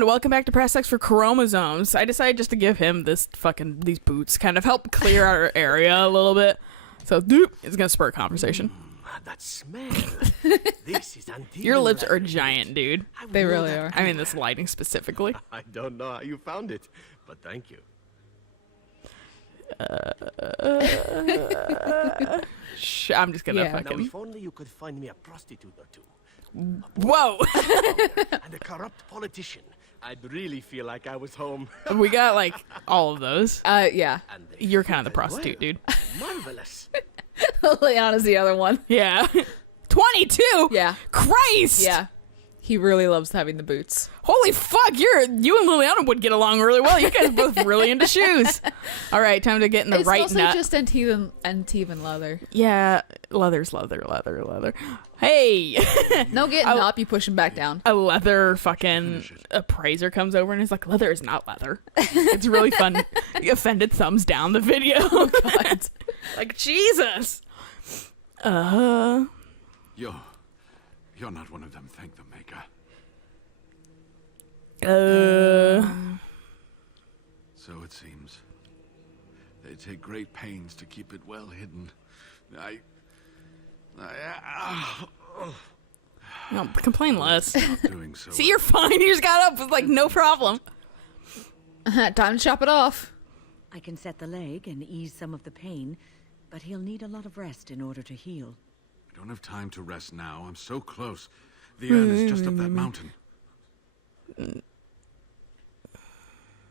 everyone, welcome back to Press X for Chromosomes. I decided just to give him these boots, kind of help clear our area a little bit. So, it's gonna spur a conversation. That smell. This is antique. Your lips are giant, dude. They really are. I mean, this lighting specifically. I don't know how you found it, but thank you. I'm just gonna Yeah. Now, fucking... if only you could find me a prostitute or two. Whoa! And a corrupt politician. I'd really feel like I was home. We got, like, all of those. Yeah. And they You're kind of the very prostitute, dude. Marvelous. Leanna's the other one. Yeah. 22? Yeah. Christ! Yeah. He really loves having the boots. Holy fuck, you and Liliana would get along really well. You guys are both really into shoes. All right, time to get in the It's right mostly nut. just Antivan leather. Yeah, leather's leather. Hey! No getting up, you push him back down. A leather fucking appraiser comes over and is like, leather is not leather. It's really fun. You offended thumbs down the video. Oh, God. Like, Jesus! You're not one of them, thank the maker. So it seems. They take great pains to keep it well hidden. No, complain less. Not doing so. See, you're fine. You just got up with, like, no problem. Time to chop it off. I can set the leg and ease some of the pain, but he'll need a lot of rest in order to heal. I don't have time to rest now. I'm so close. The urn is just up that mountain.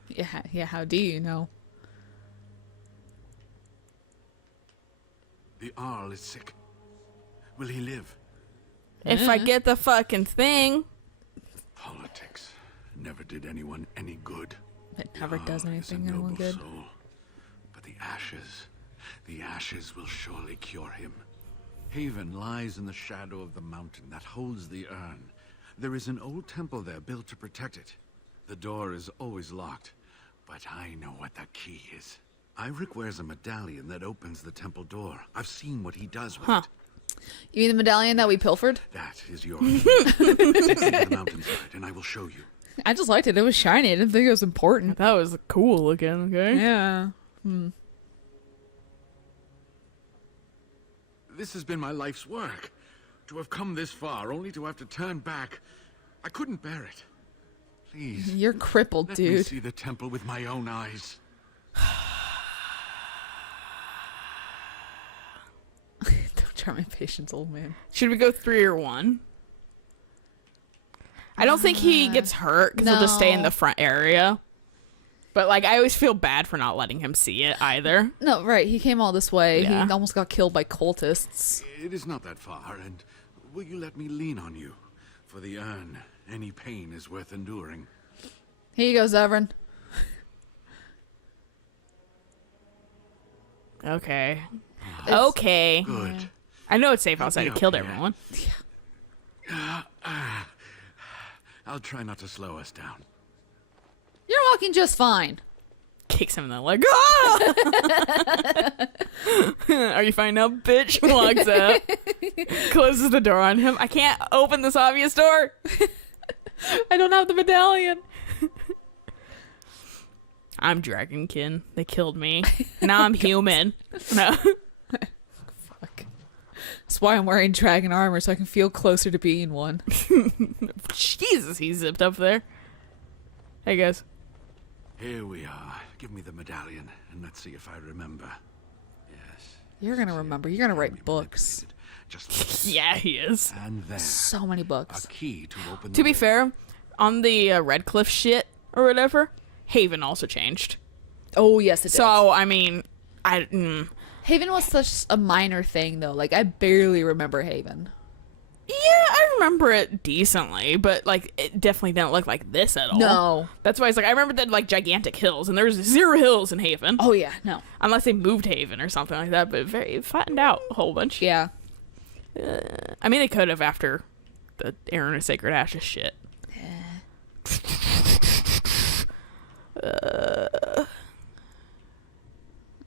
Yeah, how do you know? The Arl is sick. Will he live? If I get the fucking thing. Politics never did anyone any good. It never does Jarl is a anything anyone noble good. soul, but the ashes will surely cure him. Haven lies in the shadow of the mountain that holds the urn. There is an old temple there built to protect it. The door is always locked, but I know what the key is. Iric wears a medallion that opens the temple door. I've seen what he does with it. You mean the medallion that we pilfered? That is your key. Take me to the mountainside, and I will show you. I just liked it. It was shiny. I didn't think it was important. That was cool looking, okay? Yeah. This has been my life's work. To have come this far, only to have to turn back. I couldn't bear it. Please, You're crippled, let me dude. see the temple with my own eyes. Don't try my patience, old man. Should we go 3 or 1? I don't think he gets hurt because he'll just stay in no. the front area. But, like, I always feel bad for not letting him see it either. No, right. He came all this way. Yeah. He almost got killed by cultists. It is not that far, and will you let me lean on you? For the urn, any pain is worth enduring. Here you go, Zevran. Okay. Okay. Good. I know it's safe outside. Be He killed okay. everyone. I'll try not to slow us down. You're walking just fine. Kicks him in the leg. Ah! Are you fine now, bitch? Walks up. Closes the door on him. I can't open this obvious door. I don't have the medallion. I'm Dragonkin. They killed me. Now I'm human. No. Fuck. That's why I'm wearing dragon armor, so I can feel closer to being one. Jesus, he zipped up there. Hey, guys. Here we are. Give me the medallion, and let's see if I remember. Yes. You're gonna remember. You're gonna write Firmly books. manipulated. Just like this. Yeah, he is. And there. So many A books. key to open the To be door. fair, on the Redcliffe shit or whatever, Haven also changed. Oh, yes, it did. So, I mean, Haven was such a minor thing, though. Like, I barely remember Haven. yeah, I remember it decently, but, like, it definitely didn't look like this at all. No. That's why it's like, I remember the, like, gigantic hills, and there's 0 hills in Haven. Oh, yeah, no. Unless they moved Haven or something like that, but very flattened out a whole bunch. Yeah. I mean, they could have after the Aaron of Sacred Ashes shit.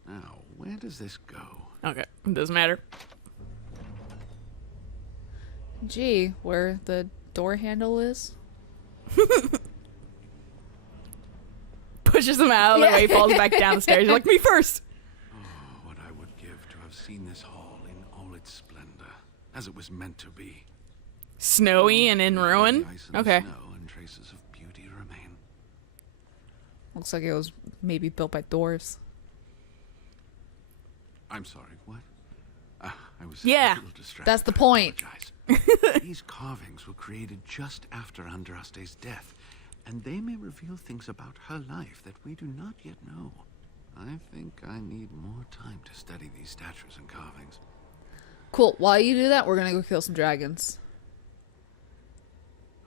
Now, where does this go? Okay, it doesn't matter. Gee, where the door handle is? pushes him out of the way, falls back down the stairs. You're like, me first. Oh, what I would give to have seen this hall in all its splendor, as it was meant to be. Snowy and in ruin. The ice and the Okay. snow and traces of beauty remain. Looks like it was maybe built by dwarves. I'm sorry, what? I was Yeah, a little distracted. that's the I point. apologize. These carvings were created just after Andraste's death, and they may reveal things about her life that we do not yet know. I think I need more time to study these statues and carvings. Cool. While you do that, we're gonna go kill some dragons.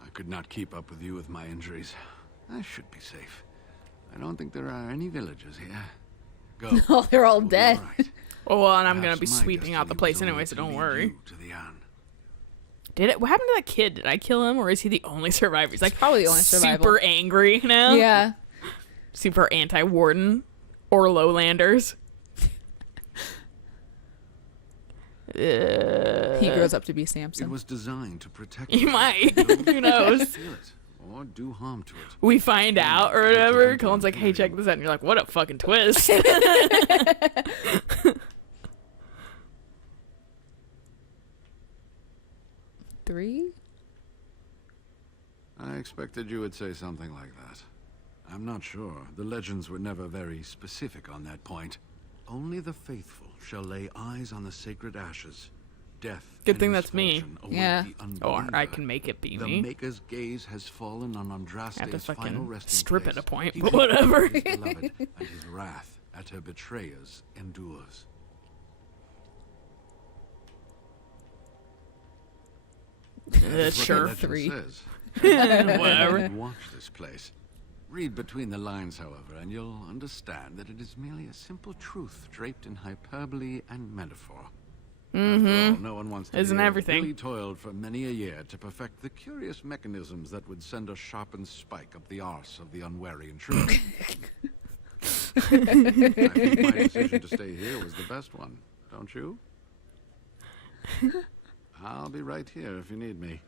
I could not keep up with you with my injuries. I should be safe. I don't think there are any villagers here. Go. Oh, they're all You'll be dead. all right. Oh, well, and I'm gonna Perhaps be my sweeping out the destiny place was anyway, only so to don't lead worry. you to the Anne. Did it? What happened to that kid? Did I kill him, or is he the only survivor? He's like probably the only survivor. super angry now. Yeah. Super anti-warden or lowlanders. He grows up to be It Samson. was designed to protect He you. might. Those Who knows? who steal it or do harm to it. We find out or whatever. Colin's like, hey, check this out. And you're like, what a fucking twist. 3? I expected you would say something like that. I'm not sure. The legends were never very specific on that point. Only the faithful shall lay eyes on the sacred ashes. Death. Good and thing that's me. misfortune await Yeah. the Or I unbeliever. can make it be The me. Maker's gaze has fallen on I have to Andraste's final fucking resting strip place. at a point, He but weeps for whatever. his beloved, and his wrath at her betrayers endures. That is what the Sure. legend 3. says. Whatever. Watch this place. Read between the lines, however, and you'll understand that it is merely a simple truth draped in hyperbole and metaphor. After all, no one wants to Isn't hear everything. Billy toiled for many a year to perfect the curious mechanisms that would send a sharpened spike up the arse of the unwary intruder. I think my decision to stay here was the best one, don't you? I'll be right here if you need me.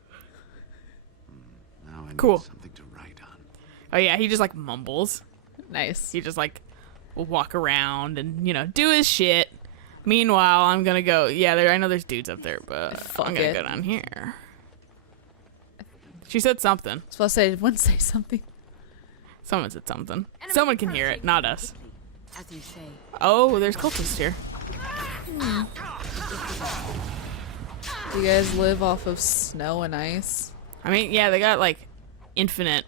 Now I need Cool. something to write on. Oh, yeah, he just like mumbles. Nice. He just like will walk around and, do his shit. Meanwhile, I'm gonna go. Yeah, I know there's dudes up there, but Fuck I'm gonna it. go down here. She said something. I was supposed to say, one say something. Someone said something. Someone can hear it, not us. As you say. Oh, there's cultists here. Do you guys live off of snow and ice? I mean, yeah, they got like infinite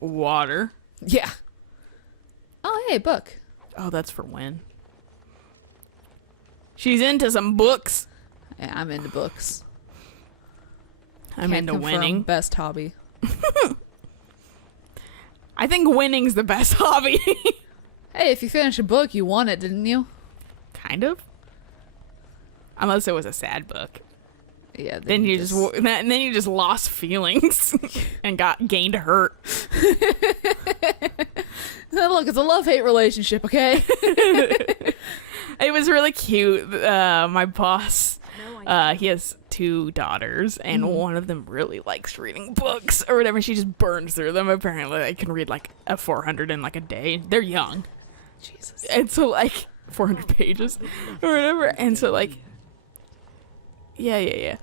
water. Yeah. Oh, hey, book. Oh, that's for when. She's into some books. Yeah, I'm into books. I'm Can't into confirm winning. Best hobby. I think winning's the best hobby. Hey, if you finish a book, you won it, didn't you? Kind of. Unless it was a sad book. Yeah. Then you just and then you just lost feelings and gained hurt. Look, it's a love-hate relationship, okay? It was really cute. My boss, he has 2 daughters, and one of them really likes reading books or whatever. She just burns through them. Apparently, I can read like a 400 in like a day. They're young, Jesus. and so like 400 pages or whatever. And so like, yeah,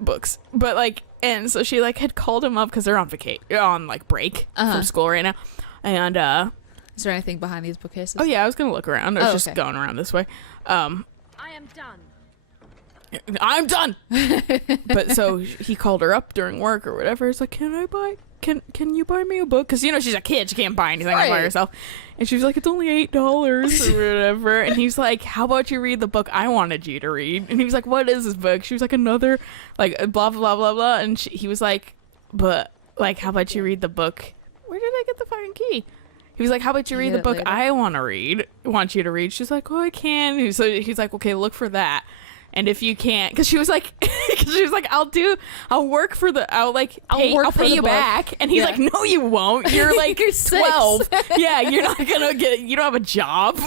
books. But like, and so she like had called him up because they're on on like break from school right now, and Is there anything behind these bookcases? oh yeah, I was gonna look around. I was Oh, just okay. going around this way. I am done. I'm done. But so he called her up during work or whatever. It's like, can you buy me a book? Because she's a kid, she can't buy anything by Right. herself. And she was like, it's only $8 or whatever. And he's like, how about you read the book I wanted you to read? And he was like, what is this book? She was like, another like blah blah blah blah. And he was like, but like, how about you read the book? Where did I get the fucking key? He was like, how about you You read get the it book later? I want you to read? She's like, oh, I can. So he's like, okay, look for that. And if you can't, because she was like, I'll work for the, I'll pay the you book. back. And he's Yeah. like, no, you won't. You're like, You're 6. 12. Yeah, you're not gonna you don't have a job.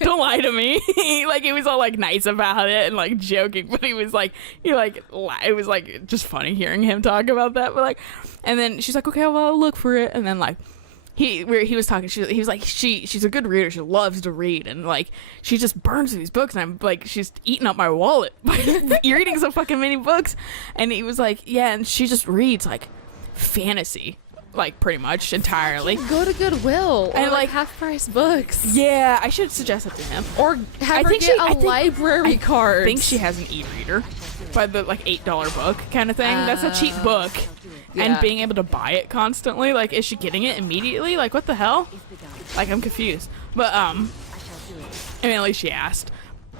Don't lie to me. Like, he was all like nice about it and like joking, but he was like, it was like just funny hearing him talk about that. But like, and then she's like, okay, well, I'll look for it. And then like, he was talking, he was like, she's a good reader, she loves to read, and like she just burns through these books, and I'm like, she's eating up my wallet by reading so fucking many books. And he was like, yeah, and she just reads like fantasy, like pretty much entirely. Go to Goodwill And, or like, like half-price books. Yeah, I should suggest it to him. Or have her get a library card. I think she has an e-reader by the like $8 book kind of thing. That's a cheap book. Yeah. And being able to buy it constantly, like, is she getting it immediately? Like, what the hell? Like, I'm confused. But I mean, at least she asked.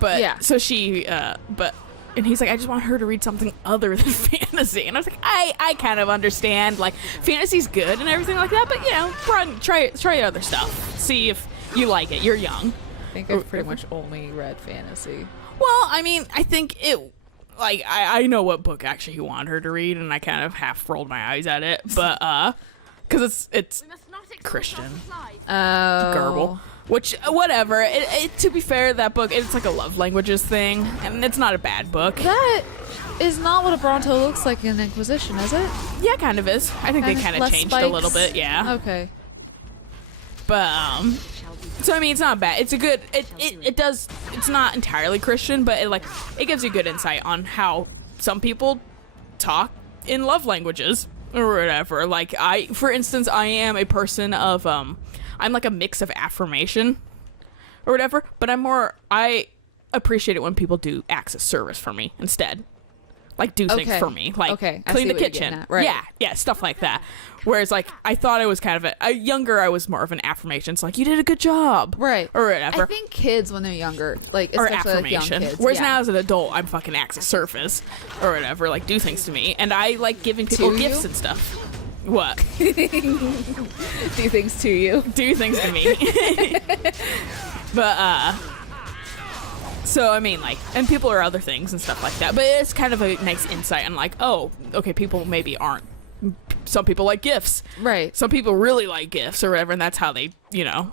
But Yeah. so she and he's like, I just want her to read something other than fantasy. And I was like, I kind of understand, like, fantasy's good and everything like that, but you know, try other stuff. See if you like it. You're young. I think I've pretty much only read fantasy. Well, I mean, I think it, like, I know what book actually he wanted her to read, and I kind of half rolled my eyes at it, but because it's Christian garble, which whatever. To be fair, that book, it's like a love languages thing, and it's not a bad book. That is not what a Bronto looks like in Inquisition, is it? Yeah, kind of is. I think they And kind of less changed spikes? a little bit, yeah. Okay. But so I mean, it's not bad. It's a good. It does. It's not entirely Christian, but it gives you good insight on how some people talk in love languages or whatever. Like for instance, I am a person of I'm like a mix of affirmation or whatever, but I appreciate it when people do acts of service for me instead. Like, do things Okay. for me, like Okay, I clean see the what you're getting kitchen, at, right. yeah, stuff like that. Whereas, like, I thought I was kind of a younger, I was more of an affirmation. It's like, you did a good job, Right. or whatever, I think kids when they're younger, like or especially like young affirmation. kids. Whereas yeah. now as an adult, I'm fucking acts of service or whatever, like do things to me, and I like giving people To gifts you? and stuff. What? do things to you. Do things to me. But so I mean, like, and people are other things and stuff like that, but it's kind of a nice insight on, like, oh, okay, people maybe aren't, some people like gifts, Right. some people really like gifts or whatever, and that's how they, you know,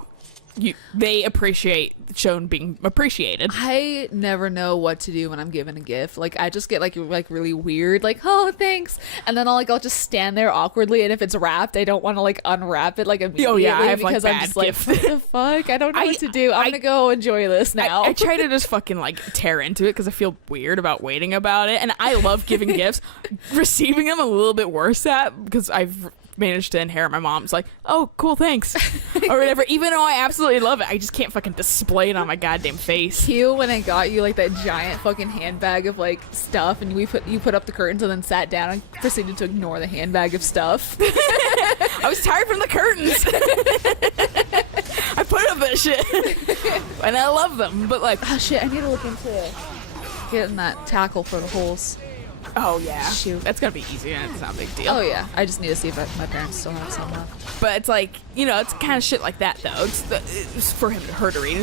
they appreciate shown being appreciated. I never know what to do when I'm given a gift. Like I just get like really weird, like, oh thanks, and then I'll just stand there awkwardly, and if it's wrapped, I don't want to like unwrap it like immediately. Oh, yeah, I have, like, because I'm bad just like, gift. what the fuck? I don't know what to do. I'm I- gonna go enjoy this now. I try to just fucking like tear into it because I feel weird about waiting about it, and I love giving gifts. Receiving them a little bit worse at, because I've managed to inherit my mom's like, oh cool, thanks, or whatever. Even though I absolutely love it, I just can't fucking display it on my goddamn face. Cute when I got you like that giant fucking handbag of like stuff, and you put up the curtains and then sat down and proceeded to ignore the handbag of stuff. I was tired from the curtains. I put up that shit, and I love them. But like, Oh shit! I need to look into getting that tackle for the holes. oh yeah, Shoot. that's gonna be easy, and it's not a big deal. Oh yeah, I just need to see if my parents still have some left. But it's like, you know, it's kind of shit like that though. It's for her to read,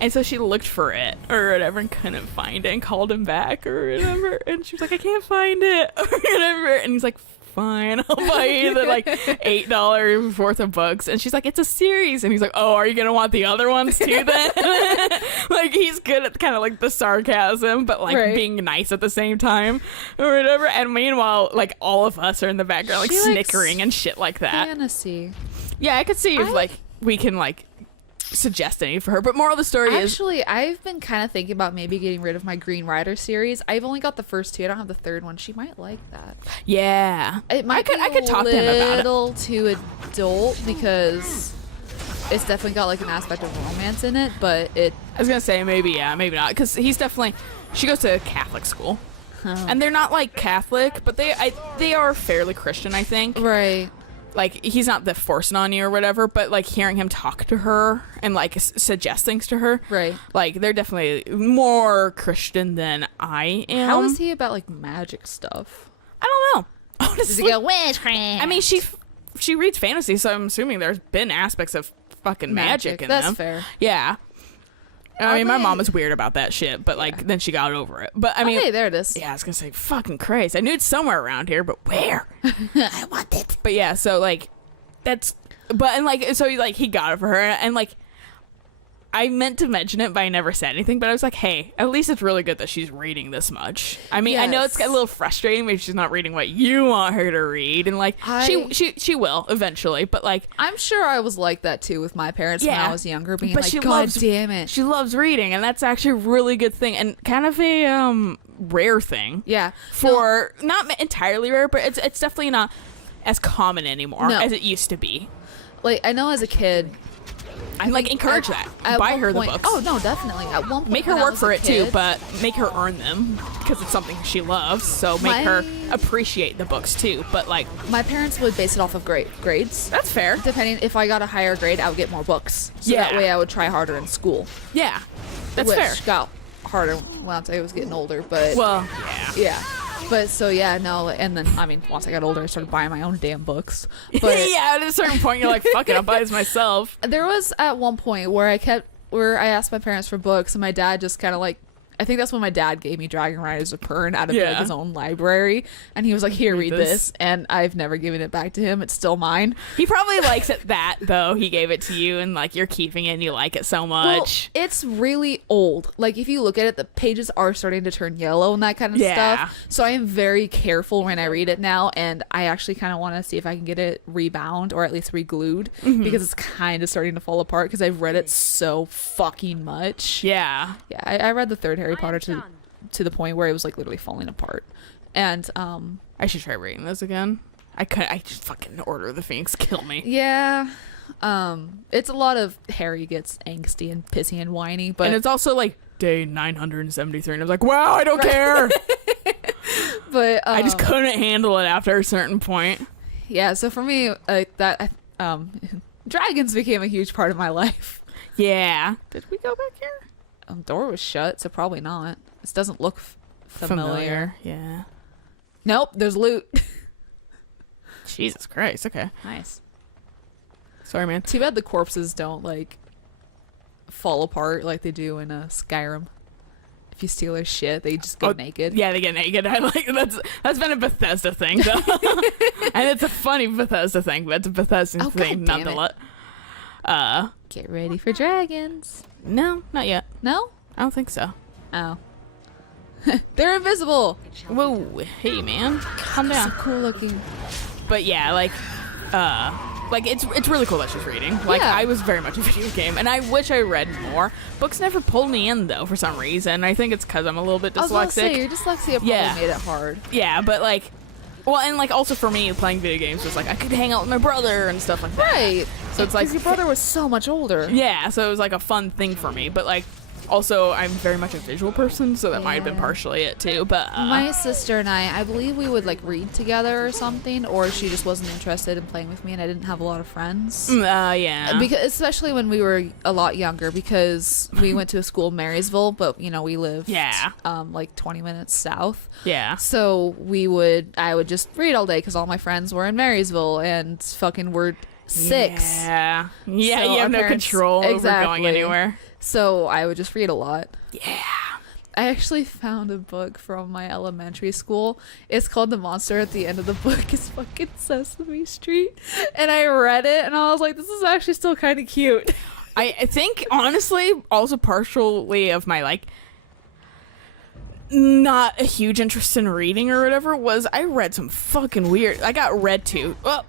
and so she looked for it or whatever and couldn't find it and called him back or whatever, and she was like, I can't find it or whatever, and he's like, fine, I'll buy you the like $8 worth of books. And she's like, it's a series, and he's like, oh, are you gonna want the other ones too then? Like, he's good at kind of like the sarcasm but like Right. being nice at the same time or whatever. And meanwhile, like, all of us are in the background like She likes snickering and shit like that. Fantasy. Yeah, I could see if I- like we can like suggest any for her. But moral of the story is, Actually, I've been kind of thinking about maybe getting rid of my Green Rider series. I've only got the first two. I don't have the third one. She might like that. yeah, It might I could talk to him about it. a little too adult because it's definitely got like an aspect of romance in it, but it I was gonna say maybe yeah, maybe not, because he's definitely, she goes to Catholic school, and they're not like Catholic, but they are fairly Christian, I think. right. Like, he's not the forcing on you or whatever, but like hearing him talk to her and like suggest things to her, Right. like they're definitely more Christian than I am. How is he about like magic stuff? I don't know. Does Honestly, he go witchcraft? I mean, she reads fantasy, so I'm assuming there's been aspects of fucking magic in That's them. fair. Yeah. I Are mean, my they- mom was weird about that shit, but like then she got over it. But I mean, Okay, there it is. yeah, I was gonna say fucking Christ. I knew it's somewhere around here, but where? I want it. But yeah, so like that's, but and like so like he got it for her, and like I meant to mention it, but I never said anything. But I was like, hey, at least it's really good that she's reading this much. I mean, I know it's a little frustrating. Maybe she's not reading what you want her to read, and like she will eventually. But like, I'm sure I was like that too with my parents when I was younger, being but like, she God damn it. She loves reading, and that's actually a really good thing, and kind of a rare thing. Yeah, for not entirely rare, but it's definitely not as common anymore as it used to be. Like, I know as a kid, I like encourage that. Buy her the books. Oh no, definitely. At one point, make her work for it too, but make her earn them because it's something she loves. So make her appreciate the books too. But like, my parents would base it off of grades. That's fair. Depending, if I got a higher grade, I would get more books. So that way I would try harder in school. Yeah, that's fair. Which got harder once I was getting older, but yeah. But so yeah, no, and then I mean, once I got older, I started buying my own damn books. But yeah, at a certain point, you're like, "Fuck it, I'll buy this myself." There was at one point where I asked my parents for books, and my dad just kind of like, I think that's when my dad gave me Dragon Riders of Pern out of like, his own library, and he was like, "Here, read this," and I've never given it back to him. It's still mine. He probably likes it that though. He gave it to you, and like you're keeping it, and you like it so much. Well, it's really old. Like if you look at it, the pages are starting to turn yellow and that kind of stuff. So I am very careful when I read it now, and I actually kind of want to see if I can get it rebound or at least re-glued because it's kind of starting to fall apart because I've read it so fucking much. Yeah. Yeah, I read the third Harry Potter to the point where it was like literally falling apart. And I should try reading this again. I just fucking Order of the Phoenix kill me. Yeah. It's a lot of Harry gets angsty and pissy and whiny, but and it's also like day 973 and I was like, wow, I don't care. But I just couldn't handle it after a certain point. Yeah, so for me, like that dragons became a huge part of my life. Yeah. Did we go back here? Door was shut, so probably not. This doesn't look familiar. Yeah. Nope, there's loot. Jesus Christ. Okay. Nice. Sorry, man. Too bad the corpses don't like fall apart like they do in Skyrim. If you steal their shit, they just go naked. Yeah, they get naked. I like that's been a Bethesda thing, though. And it's a funny Bethesda thing, but it's a Bethesda thing nonetheless. Get ready for dragons. No, not yet. No? I don't think so. Oh. They're invisible. Whoa, hey man, calm down. So cool looking. But yeah, like it's really cool that she's reading. Like I was very much a video game, and I wish I read more. Books never pulled me in though for some reason. I think it's because I'm a little bit dyslexic. I was gonna say, your dyslexia probably made it hard. Yeah, but like, well, and like also for me, playing video games was like I could hang out with my brother and stuff like that. Right. So it's like your brother was so much older. Yeah, so it was like a fun thing for me. But like, also I'm very much a visual person, so that might have been partially it too. But my sister and I believe we would like read together or something, or she just wasn't interested in playing with me, and I didn't have a lot of friends. Yeah. Because especially when we were a lot younger, because we went to a school in Marysville, but you know we lived like 20 minutes south. Yeah. So I would just read all day because all my friends were in Marysville and fucking were 6. Yeah. Yeah. So you have no control over going anywhere. So I would just read a lot. Yeah. I actually found a book from my elementary school. It's called The Monster at the End of the Book is fucking Sesame Street. And I read it and I was like, this is actually still kind of cute. I think, honestly, also partially of my, like, not a huge interest in reading or whatever was I read some fucking weird. I got read to. Well,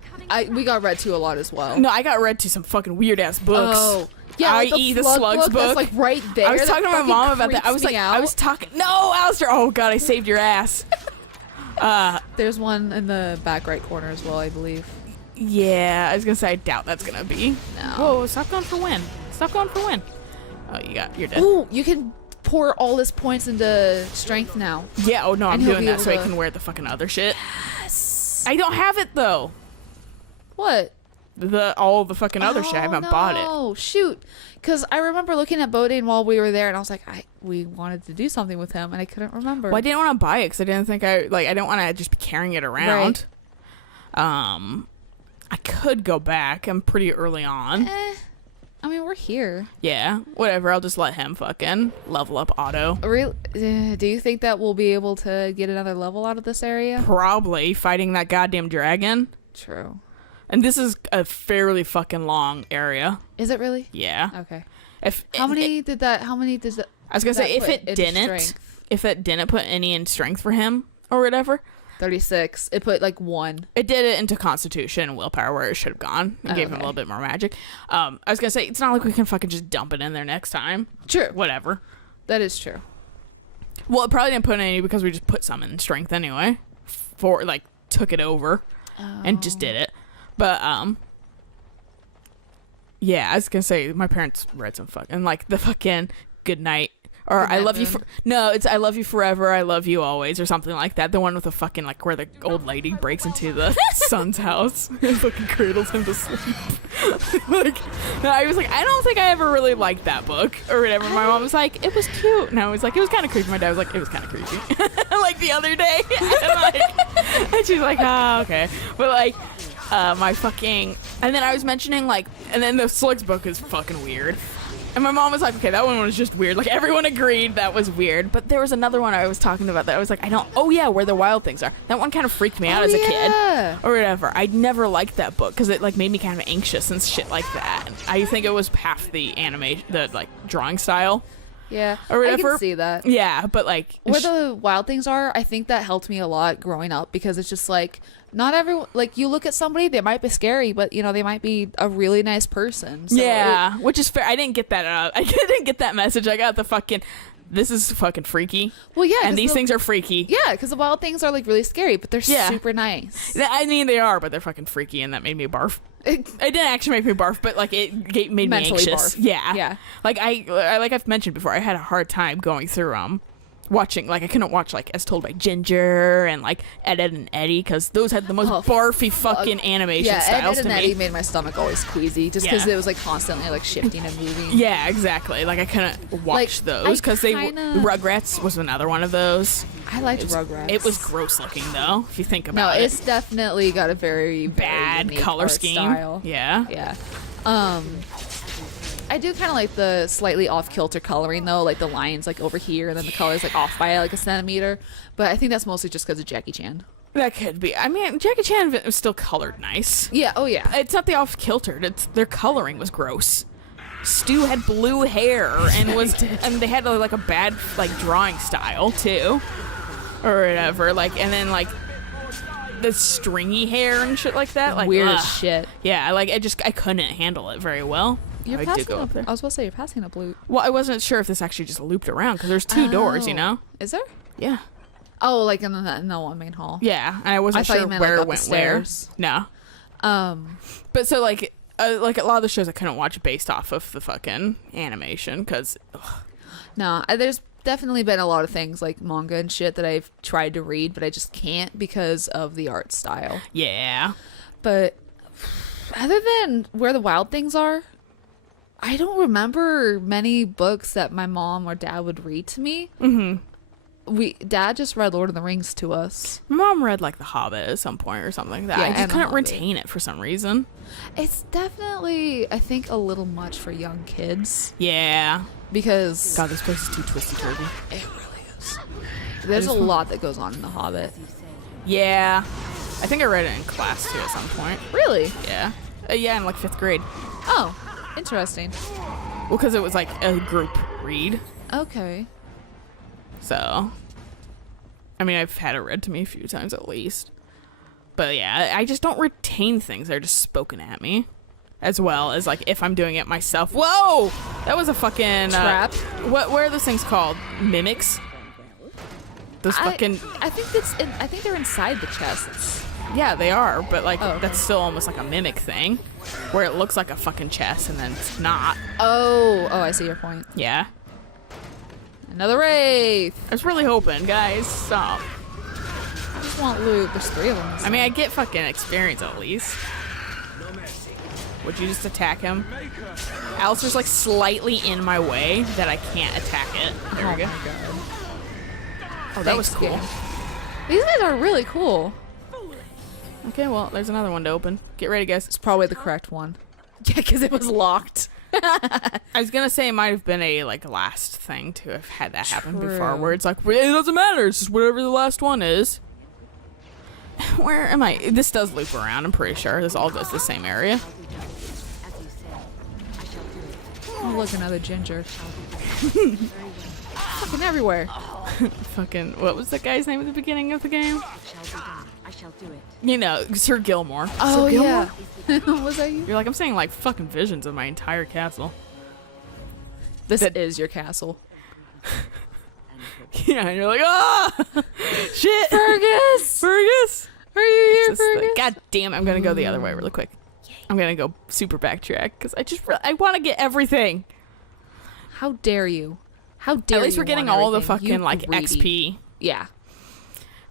we got read to a lot as well. No, I got read to some fucking weird ass books. Oh. Yeah, like the Slugs book. That's like right there. I was talking to my mom about that. I was like, no, Alistair. Oh god, I saved your ass. There's one in the back right corner as well, I believe. Yeah, I was gonna say I doubt that's gonna be. No. Whoa, stop going for win. Stop going for win. Oh, you're dead. Ooh, you can pour all his points into strength now. Yeah. Oh no, I'm doing that so I can wear the fucking other shit. Yes. I don't have it though. What? All the fucking other shit. I haven't bought it. Oh shoot! Because I remember looking at Bodine while we were there, and I was like, we wanted to do something with him, and I couldn't remember. Well, I didn't want to buy it because I didn't think I didn't want to just be carrying it around. Right. I could go back. I'm pretty early on. I mean, we're here. Yeah, whatever. I'll just let him fucking level up auto. Really? Do you think that we'll be able to get another level out of this area? Probably fighting that goddamn dragon. True. And this is a fairly fucking long area. Is it really? Yeah. Okay. If How many does that? I was gonna say if put it into didn't, strength? if it didn't put any in strength for him or whatever, 36. It put like 1. it did it into Constitution and Willpower where it should have gone and gave him a okay. little bit more magic. I was gonna say it's not like we can fucking just dump it in there next time. True. Whatever. That is true. Well, it probably didn't put any because we just put some in strength anyway. For like took it over and just did it. But yeah, I was gonna say my parents read some fucking like the fucking good night or Good I Night love you Moon. for no, it's I love you forever, I love you always or something like that. The one with the fucking like where the old lady breaks into the son's house and fucking cradles him to sleep. Like no, I was like, I don't think I ever really liked that book or whatever. My mom was like, it was cute, and I was like, it was kind of creepy. My dad was like, it was kind of creepy. Like the other day, and she's like, oh okay, but like. My fucking and then I was mentioning like and then the Slugs book is fucking weird and my mom was like, okay, that one was just weird, like everyone agreed that was weird, but there was another one I was talking about that I was like, I don't oh yeah, Where the Wild Things Are, that one kind of freaked me out as a kid or whatever. I never liked that book because it like made me kind of anxious and shit like that. I think it was half the animation, the like drawing style Yeah. or I whatever. can see that. Yeah, but like Where the Wild Things Are, I think that helped me a lot growing up because it's just like not everyone like you look at somebody, they might be scary, but you know they might be a really nice person. So yeah, which is fair. I didn't get that. I didn't get that message. I got the fucking. This is fucking freaky. Well, yeah, and these things are freaky. Yeah, because the Wild Things are like really scary, but they're Yeah. super nice. I mean, they are, but they're fucking freaky, and that made me barf. It didn't actually make me barf, but like it made me Mentally anxious. barf. Yeah, Yeah. Like I like I've mentioned before, I had a hard time going through watching, like I couldn't watch like As Told by Ginger and like Ed, Ed and Eddie because those had the most barfy fucking animation Yeah, styles Ed, Ed to and me. Eddie made my stomach always queasy just because Yeah. it was like constantly like shifting and moving. Yeah, exactly. Like I couldn't watch Like, those because they kinda- Rugrats was another one of those. I liked Rugrats. It was gross looking though, if you think No, about it. it's definitely got a very Bad unique color art scheme. style. Yeah. Yeah. I do kind of like the slightly off-kilter coloring though, like the lines like over here and then the colors like off by like a centimeter. But I think that's mostly just because of Jackie Chan. That could be. I mean, Jackie Chan was still colored nice. Yeah. Oh yeah. It's not the off kiltered. It's their coloring was gross. Stu had blue hair and was and they had like a bad like drawing style too, or whatever. Like and then like the stringy hair and shit like that. Like Weird as ugh. shit. Yeah, like I couldn't handle it very well. You're I did passing go up. up there. I was supposed to say you're passing up loot. Well, I wasn't sure if this actually just looped around because there's two doors, you know? Is there? Yeah. Oh, like in the one main hall. Yeah, and I wasn't I thought sure you meant, where like, it up the went where. stairs. No. But so like a lot of the shows I couldn't watch based off of the fucking animation because No, there's definitely been a lot of things like manga and shit that I've tried to read, but I just can't because of the art style. yeah. But other than Where the Wild Things Are, I don't remember many books that my mom or dad would read to me. Dad just read Lord of the Rings to us. My mom read like The Hobbit at some point or something like that. Yeah, I just and The couldn't Hobbit. retain it for some reason. It's definitely, I think, a little much for young kids Yeah. because God, this place is too twisty turvy. it really is. There's a lot that goes on in The Hobbit. Yeah. I think I read it in class too at some point. Really? Yeah. Yeah, in like 5th grade. Oh, interesting. Well, because it was like a group read. Okay. So, I mean, I've had it read to me a few times at least. But yeah, I just don't retain things. They're just spoken at me. As well as like if I'm doing it myself. Whoa! That was a fucking Trap. What are those things called? Mimics? Those fucking I think they're inside the chests. yeah, they are, but like Oh, okay. that's still almost like a mimic thing where it looks like a fucking chest and then it's not. Oh, I see your point. Yeah. Another wraith. I was really hoping, guys, stop. I just want loot. There's 3 of them. I mean, I get fucking experience at least. Would you just attack him? Alistair's like slightly in my way that I can't attack it. There we go. my god. Oh, that was Thanks, cool. game. These guys are really cool. Okay, well, there's another one to open. Get ready, guys. It's probably the correct one. Yeah, because it was locked. I was gonna say it might have been a like last thing to have had that happen before, True. where it's like it doesn't matter. It's just whatever the last one is. Where am I? This does loop around. I'm pretty sure this all goes to the same area. Oh, look, another ginger. Fucking everywhere. Fucking, what was the guy's name at the beginning of the game? Shall be done. I shall do it. You know, Sir Gilmore. Oh, Sir Gilmore? yeah. Was that you? You're like, I'm saying like fucking visions of my entire castle. This is your castle. Yeah, and you're like, ah, shit, Fergus! Fergus. Are you here, It's just Fergus? like, God damn it, I'm gonna go the other way really quick. I'm gonna go super backtrack because I want to get everything. How dare you? How dare you? At least we're getting want all the everything. fucking You like greedy. XP. Yeah.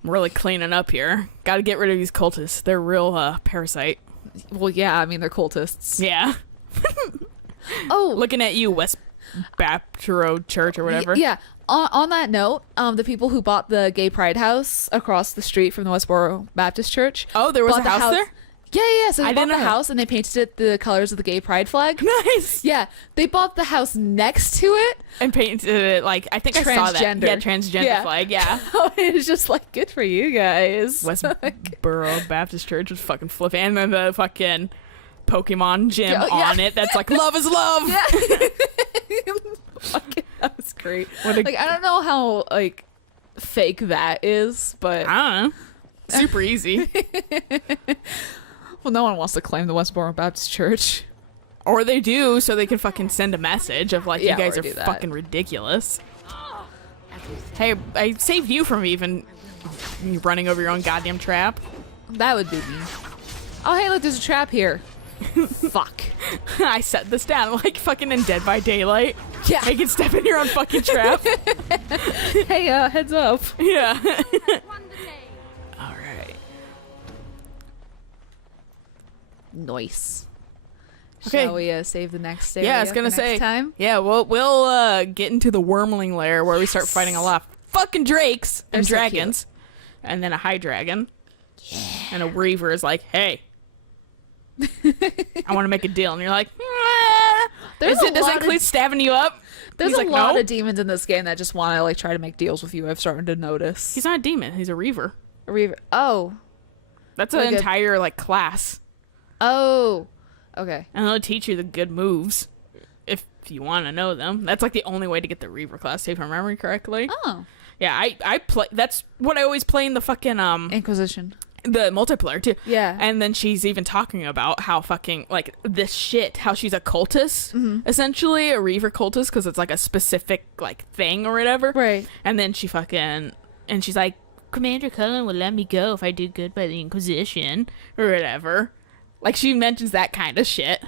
I'm really cleaning up here. Got to get rid of these cultists. They're real parasite. Well, yeah, I mean, they're cultists. Yeah. Oh, Looking at you, West Baptist Church or whatever. Yeah. On that note, the people who bought the gay pride house across the street from the Westboro Baptist Church. Oh, there was bought a house there? Yeah. So they I bought didn't the know that. house and they painted it the colors of the gay pride flag. Nice. Yeah, they bought the house next to it. And painted it like, I think I saw that. Transgender. Yeah, transgender Yeah. flag. Yeah. It's just like, good for you guys. Westboro Baptist Church was fucking flipping. And then the fucking Pokemon gym Yeah, yeah. on it. That's like, love is love. Fucking, that was great. What a- Like, I don't know how like fake that is, but I don't know. Super easy. well, no one wants to claim the Westboro Baptist Church. Or they do, so they can fucking send a message of like, Yeah, you guys or are do that. fucking ridiculous. Hey, I saved you from even running over your own goddamn trap. That would be me. Oh, hey, look, there's a trap here. Fuck. I set this down like fucking in Dead by Daylight. Yeah. I can step in your own fucking trap. Hey, heads up. Yeah. All right. Nice. Okay. Shall we save the next day? Yeah, I was gonna say. Time? Yeah, we'll get into the Wormling lair where we start fighting a lot of fucking drakes and They're so dragons, and then a high dragon. Yeah. And a reaver is like, "Hey, I want to make a deal," and you're like, There's "Does a it does it lot of- include stabbing you up?" There's He's a like, lot "No." of demons in this game that just want to like try to make deals with you. I've started to notice. He's not a demon. He's a reaver. Oh. That's an Like a- entire like class, Oh. Okay. and they'll teach you the good moves if you want to know them. That's like the only way to get the reaver class, if I remember correctly. Oh. Yeah, I play. That's what I always play in the fucking Inquisition. the multiplayer too. Yeah. And then she's even talking about how fucking like this shit, how she's a cultist, essentially a reaver cultist, because it's like a specific like thing or whatever. Right. And then she fucking and she's like, Commander Cullen will let me go if I do good by the Inquisition or whatever. Like she mentions that kind of shit.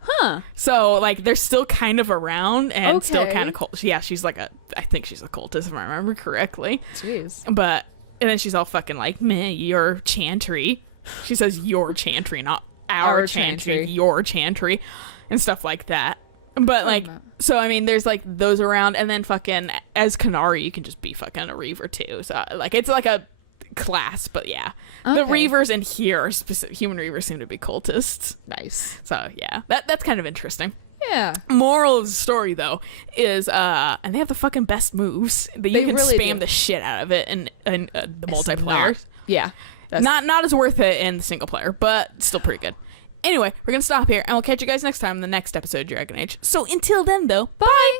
Huh. So like they're still kind of around and still Okay. kind of cult. Yeah, she's like I think she's a cultist if I remember correctly. Jeez. But and then she's all fucking like, "Meh, your chantry." She says your chantry, not our, Our chantry, chantry. your chantry, and stuff like that. But like, so I mean, there's like those around, and then fucking as Canary, you can just be fucking a reaver too. So like, it's like a class, but yeah, the Okay. reavers in here are specific. Human reavers seem to be cultists. Nice. So yeah, that's kind of interesting. Yeah. Moral of the story though is and they have the fucking best moves that you They can really spam do. the shit out of it in the It's multiplayer. not- Yeah. That's Not as worth it in the single player, but still pretty good. Anyway, we're gonna stop here and we'll catch you guys next time in the next episode of Dragon Age. So until then though, bye.